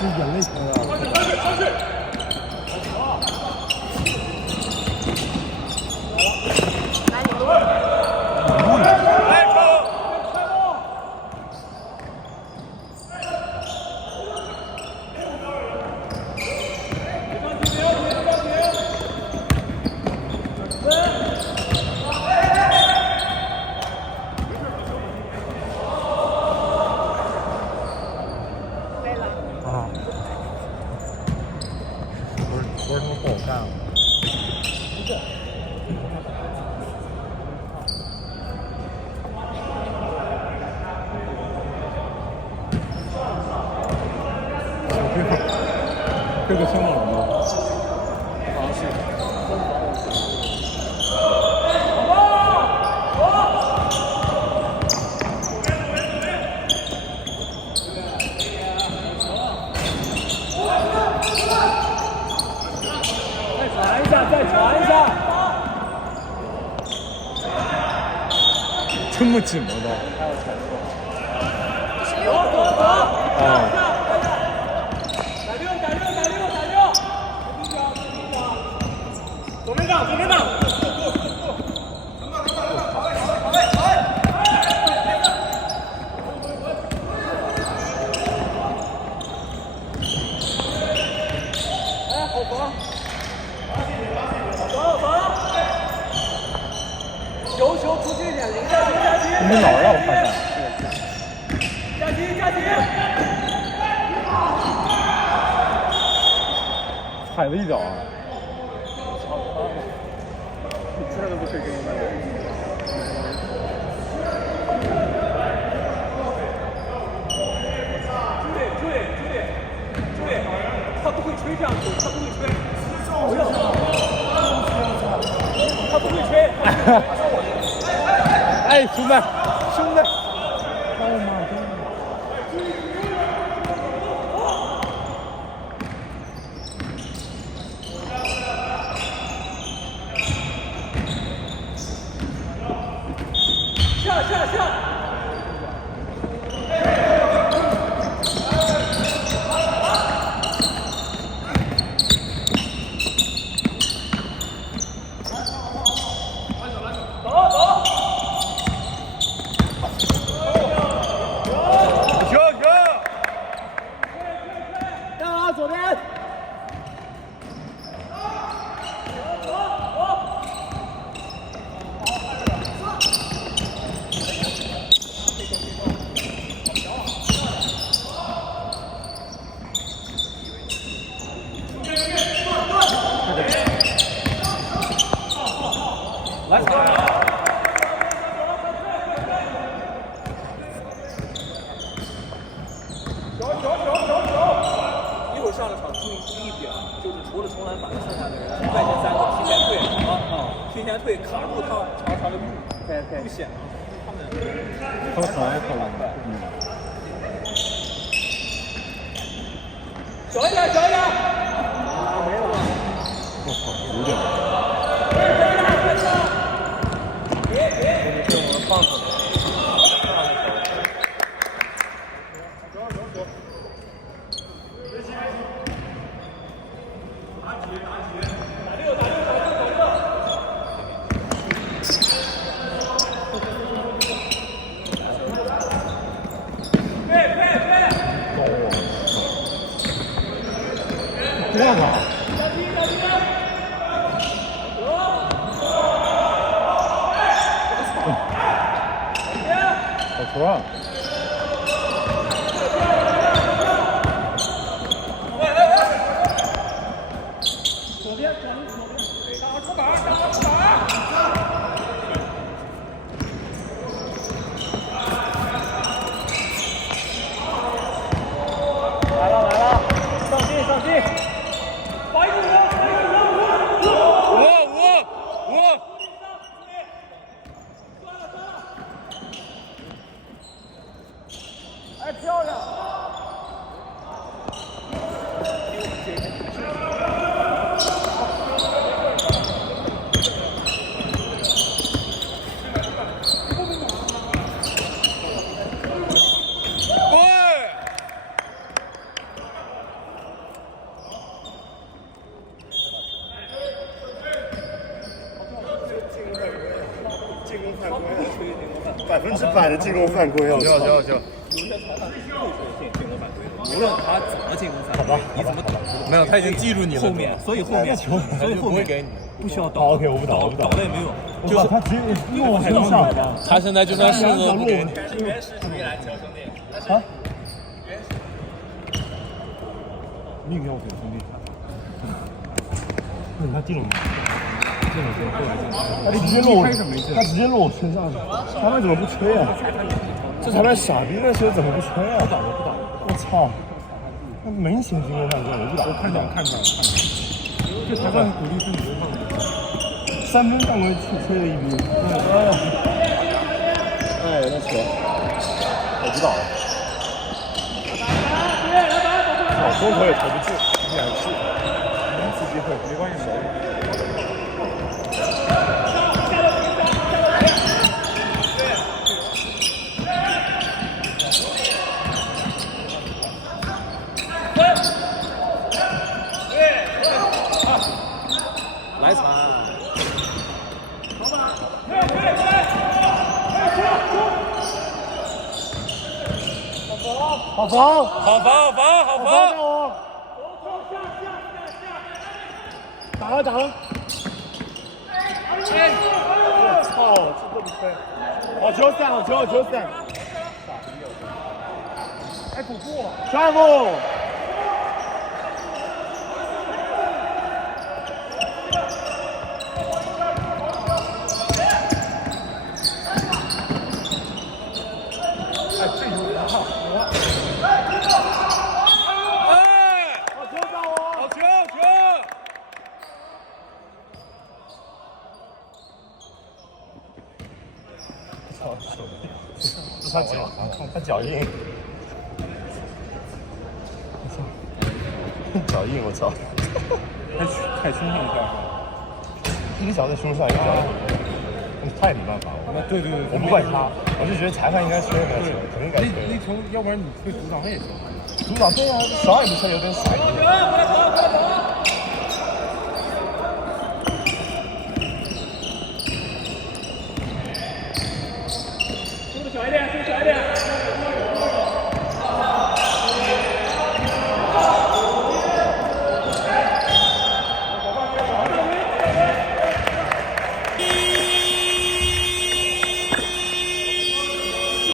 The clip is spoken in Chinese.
是眼泪疼啊。不是他们不好干了。这个香港人吗？好像是。再传一下，这么紧吗都？左边挡，左边挡。哎，好防！球出去一点，零下击！你们老让我看下击！下击！踩了一脚啊！这都不可以给你们的。注意！他不会吹这样球，他不会吹。不要他不会吹。哎，兄弟，帮我妈！下！左边，来！一会儿上了场，注意一点，就是除了冲篮板，剩下的人外线三个提前退提前退卡住他长的路，不显他们很爱投篮的，小一点！没了，我操，有点。别，我们放出来。我操！好球啊！左边，出板！来了，上进！我！ 100%的进攻犯规，我操！有些裁判是会说进攻犯规的，无论他怎么进攻犯规，你怎么倒，没有，他已经记住你了。后面，所以后面给你。不需要倒。OK， 我不倒，倒了也没用，就是他直接落我身上。他现在就算是都不给你。原始主义篮球兄弟。啊？命要给兄弟。他进了吗？进了，他直接落我身上，裁判怎么不吹啊？这裁判傻逼，那时候怎么不吹啊？我操！那明显进攻犯规，我不打。我看到。这裁判鼓励是你的犯规，3分犯规吹了1逼。哎，那球，我知道了。中投也投不进，2次，1次机会，没关系。来传，好防！打了！我操！这么吹！好球散！哎，补步！抓步！他脚硬，脚硬，我操！太凶上一下，一个脚在胸上，一个脚在后面，太没办法了。对，我不怪他，我就觉得裁判应该吹那球，肯定该吹。那球，要不然你吹独挡也行。独挡对啊，啥也不吹，有点傻。